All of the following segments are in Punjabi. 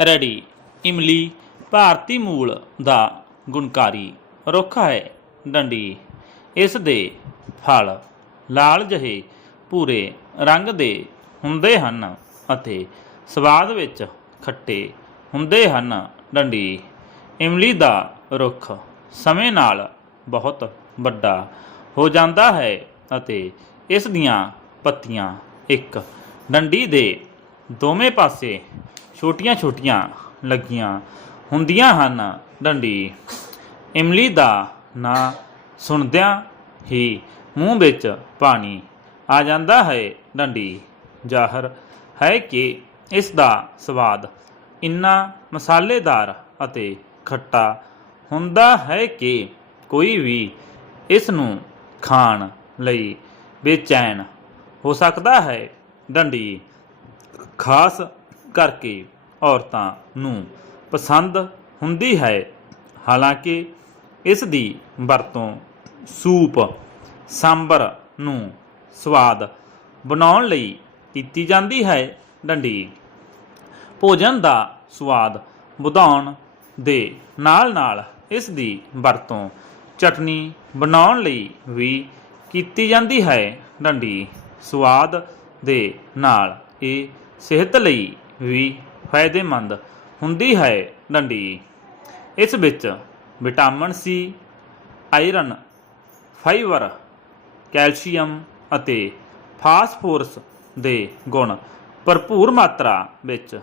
ਰੜੀ ਇਮਲੀ, ਭਾਰਤੀ ਮੂਲ ਦਾ ਗੁਣਕਾਰੀ। ਰੁੱਖ ਹੈ ਡੰਡੀ। ਇਸ ਦੇ ਫਲ ਲਾਲ ਜਿਹੇ ਭੂਰੇ ਰੰਗ ਦੇ ਹੁੰਦੇ ਹਨ ਅਤੇ ਸਵਾਦ ਵਿੱਚ ਖੱਟੇ ਹੁੰਦੇ ਹਨ ਡੰਡੀ। ਇਮਲੀ ਦਾ ਰੁੱਖ ਸਮੇਂ ਨਾਲ ਬਹੁਤ ਵੱਡਾ ਹੋ ਜਾਂਦਾ ਹੈ ਅਤੇ ਇਸ ਦੀਆਂ ਪੱਤੀਆਂ ਇੱਕ ਡੰਡੀ ਦੇ ਦੋਵੇਂ ਪਾਸੇ ਛੋਟੀਆਂ-ਛੋਟੀਆਂ ਲੱਗੀਆਂ ਹੁੰਦੀਆਂ ਹਨ। ਡੰਡੀ ਇਮਲੀ ਦਾ ਨਾਂ ਸੁਣਦਿਆਂ ਹੀ ਮੂੰਹ ਵਿੱਚ ਪਾਣੀ ਆ ਜਾਂਦਾ ਹੈ। ਡੰਡੀ ਜ਼ਾਹਰ ਹੈ ਕਿ ਇਸ ਦਾ ਸਵਾਦ ਇੰਨਾ ਮਸਾਲੇਦਾਰ ਅਤੇ ਖੱਟਾ ਹੁੰਦਾ ਹੈ ਕਿ ਕੋਈ ਵੀ ਇਸ ਨੂੰ ਖਾਣ ਲਈ ਬੇਚੈਨ ਹੋ ਸਕਦਾ ਹੈ। ਡੰਡੀ ਖਾਸ ਕਰਕੇ ਔਰਤਾਂ ਨੂੰ ਪਸੰਦ ਹੁੰਦੀ ਹੈ। ਹਾਲਾਂਕਿ ਇਸ ਦੀ ਵਰਤੋਂ ਸੂਪ, ਸਾਂਬਰ ਨੂੰ ਸਵਾਦ ਬਣਾਉਣ ਲਈ ਕੀਤੀ ਜਾਂਦੀ ਹੈ। ਡੰਡੀ, ਭੋਜਨ ਦਾ ਸਵਾਦ ਵਧਾਉਣ ਦੇ ਨਾਲ-ਨਾਲ ਇਸ ਦੀ ਵਰਤੋਂ ਚਟਨੀ ਬਣਾਉਣ ਲਈ ਵੀ ਕੀਤੀ ਜਾਂਦੀ ਹੈ। ਡੰਡੀ, ਸਵਾਦ ਦੇ ਨਾਲ ਇਹ ਸਿਹਤ ਲਈ ਵੀ ਫਾਇਦੇਮੰਦ ਹੁੰਦੀ ਹੈ ਡੰਡੀ। ਇਸ ਵਿੱਚ vitamin C, iron, fibre, calcium ਅਤੇ ਫਾਸਫੋਰਸ ਦੇ ਗੁਣ ਭਰਪੂਰ ਮਾਤਰਾ ਵਿੱਚ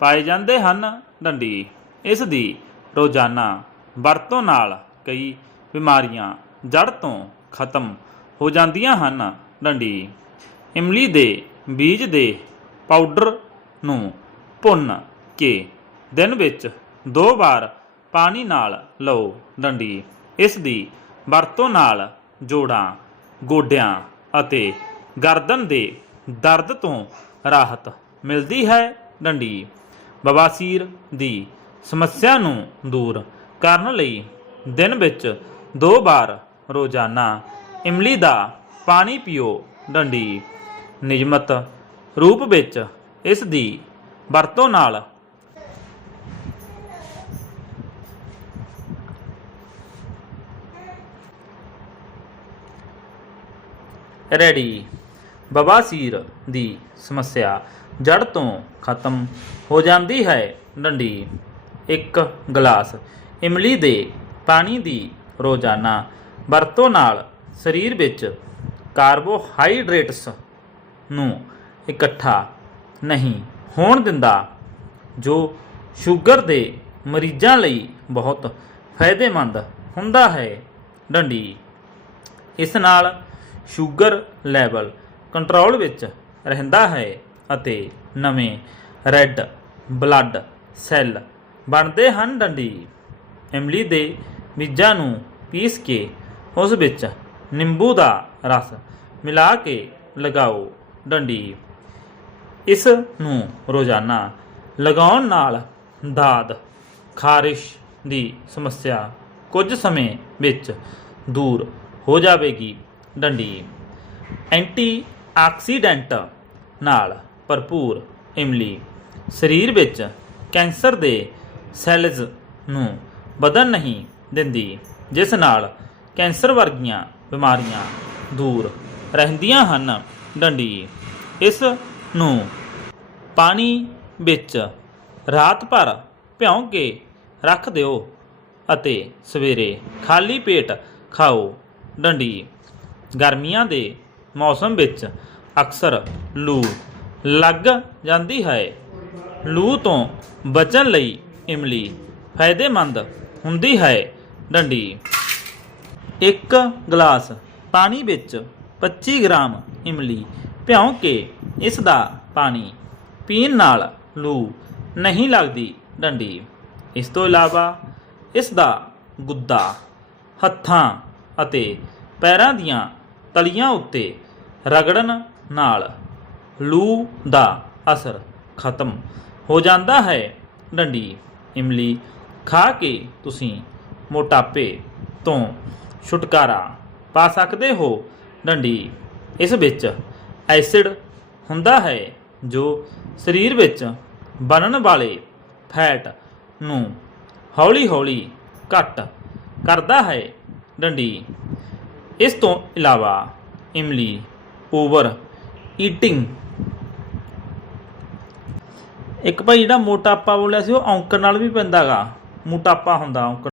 ਪਾਏ ਜਾਂਦੇ ਹਨ ਡੰਡੀ। ਇਸ ਦੀ ਰੋਜ਼ਾਨਾ ਵਰਤੋਂ ਨਾਲ ਕਈ ਬਿਮਾਰੀਆਂ ਜੜ ਤੋਂ ਖਤਮ ਹੋ ਜਾਂਦੀਆਂ ਹਨ ਡੰਡੀ। ਇਮਲੀ ਦੇ ਬੀਜ ਦੇ ਪਾਊਡਰ ਨੂੰ ਭੁੰਨ ਕੇ, ਦਿਨ ਵਿੱਚ ਦੋ ਵਾਰ ਪਾਣੀ ਨਾਲ ਲਓ ਡੰਡੀ। ਇਸ ਦੀ ਵਰਤੋਂ ਨਾਲ ਜੋੜਾਂ, ਗੋਡਿਆਂ ਅਤੇ ਗਰਦਨ ਦੇ ਦਰਦ ਤੋਂ ਰਾਹਤ ਮਿਲਦੀ ਹੈ ਡੰਡੀ। ਬਵਾਸੀਰ ਦੀ ਸਮੱਸਿਆ ਨੂੰ ਦੂਰ ਕਰਨ ਲਈ ਦਿਨ ਵਿੱਚ ਦੋ ਵਾਰ ਰੋਜ਼ਾਨਾ ਇਮਲੀ ਦਾ ਪਾਣੀ ਪੀਓ ਡੰਡੀ। ਨਿਯਮਤ ਰੂਪ ਵਿੱਚ ਇਸ ਦੀ ਵਰਤੋਂ ਨਾਲ। ਰੈਡੀ ਬਵਾਸੀਰ ਦੀ ਸਮੱਸਿਆ ਜੜ ਤੋਂ ਖਤਮ ਹੋ ਜਾਂਦੀ ਹੈ। ਡੰਡੀ। ਇੱਕ ਗਲਾਸ ਇਮਲੀ ਦੇ ਪਾਣੀ ਦੀ ਰੋਜ਼ਾਨਾ ਵਰਤੋਂ ਨਾਲ ਸਰੀਰ ਵਿੱਚ ਕਾਰਬੋਹਾਈਡਰੇਟਸ ਨੂੰ ਇਕੱਠਾ ਨਹੀਂ ਹੋਣ ਦਿੰਦਾ, ਜੋ ਸ਼ੂਗਰ ਦੇ ਮਰੀਜ਼ਾਂ ਲਈ ਬਹੁਤ ਫਾਇਦੇਮੰਦ ਹੁੰਦਾ ਹੈ। ਡੰਡੀ, ਇਸ ਨਾਲ ਸ਼ੂਗਰ ਲੈਵਲ ਕੰਟਰੋਲ ਵਿੱਚ ਰਹਿੰਦਾ ਹੈ ਅਤੇ ਨਵੇਂ ਰੈੱਡ ਬਲੱਡ ਸੈੱਲ ਬਣਦੇ ਹਨ। ਡੰਡੀ, ਇਮਲੀ ਦੇ ਬੀਜਾਂ ਨੂੰ ਪੀਸ ਕੇ ਉਸ ਵਿੱਚ ਨਿੰਬੂ ਦਾ ਰਸ ਮਿਲਾ ਕੇ ਲਗਾਓ। ਡੰਡੀ ਇਸ ਨੂੰ ਰੋਜ਼ਾਨਾ ਲਗਾਉਣ ਨਾਲ ਦਾਦ ਖਾਰਿਸ਼ ਦੀ ਸਮੱਸਿਆ ਕੁਝ ਸਮੇਂ ਵਿੱਚ ਦੂਰ ਹੋ ਜਾਵੇਗੀ। ਡੰਡੀ ਐਂਟੀ ਆਕਸੀਡੈਂਟ ਨਾਲ ਭਰਪੂਰ ਇਮਲੀ ਸਰੀਰ ਵਿੱਚ ਕੈਂਸਰ ਦੇ ਸੈੱਲਜ਼ ਨੂੰ ਵਧਣ ਨਹੀਂ ਦਿੰਦੀ, ਜਿਸ ਨਾਲ ਕੈਂਸਰ ਵਰਗੀਆਂ ਬਿਮਾਰੀਆਂ ਦੂਰ ਰਹਿੰਦੀਆਂ ਹਨ। ਡੰਡੀ, ਇਸ ਨੂੰ। ਪਾਣੀ ਵਿੱਚ ਰਾਤ ਭਰ ਭਿਉਂ ਕੇ ਰੱਖ ਦਿਓ ਅਤੇ ਸਵੇਰੇ ਖਾਲੀ ਪੇਟ ਖਾਓ ਡੰਡੀ। ਗਰਮੀਆਂ ਦੇ ਮੌਸਮ ਵਿੱਚ ਅਕਸਰ ਲੂ ਲੱਗ ਜਾਂਦੀ ਹੈ। ਲੂ ਤੋਂ ਬਚਣ ਲਈ ਇਮਲੀ ਫਾਇਦੇਮੰਦ ਹੁੰਦੀ ਹੈ ਡੰਡੀ। ਇੱਕ ਗਲਾਸ ਪਾਣੀ ਵਿੱਚ 25 ਗ੍ਰਾਮ ਇਮਲੀ ਭਿਉਂ ਕੇ ਇਸ ਦਾ ਪਾਣੀ ਪੀਣ ਨਾਲ ਲੂ ਨਹੀਂ ਲੱਗਦੀ ਡੰਡੀ। ਇਸ ਤੋਂ ਇਲਾਵਾ ਇਸ ਦਾ ਗੁੱਦਾ ਹੱਥਾਂ ਅਤੇ ਪੈਰਾਂ ਦੀਆਂ ਤਲੀਆਂ ਉੱਤੇ ਰਗੜਨ ਨਾਲ ਲੂ ਦਾ ਅਸਰ ਖਤਮ ਹੋ ਜਾਂਦਾ ਹੈ। ਡੰਡੀ, ਇਮਲੀ, ਖਾ ਕੇ ਤੁਸੀਂ ਮੋਟਾਪੇ ਤੋਂ ਛੁਟਕਾਰਾ ਪਾ ਸਕਦੇ ਹੋ। ਡੰਡੀ, ਇਸ ਵਿੱਚ ਐਸਿਡ ਹੁੰਦਾ ਹੈ, ਜੋ ਸਰੀਰ ਵਿੱਚ ਬਣਨ ਵਾਲੇ ਫੈਟ ਨੂੰ ਹੌਲੀ-ਹੌਲੀ ਘੱਟ ਕਰਦਾ ਹੈ। ਡੰਡੀ, ਇਸ ਤੋਂ ਇਲਾਵਾ ਇਮਲੀ, ਓਵਰ ਈਟਿੰਗ। ਇੱਕ ਭਾਈ ਜਿਹੜਾ ਮੋਟਾਪਾ ਬੋਲਿਆ ਸੀ, ਉਹ ਔਂਕੜ ਨਾਲ ਵੀ ਪੈਂਦਾਗਾ ਮੋਟਾਪਾ ਹੁੰਦਾ ਔਂਕੜ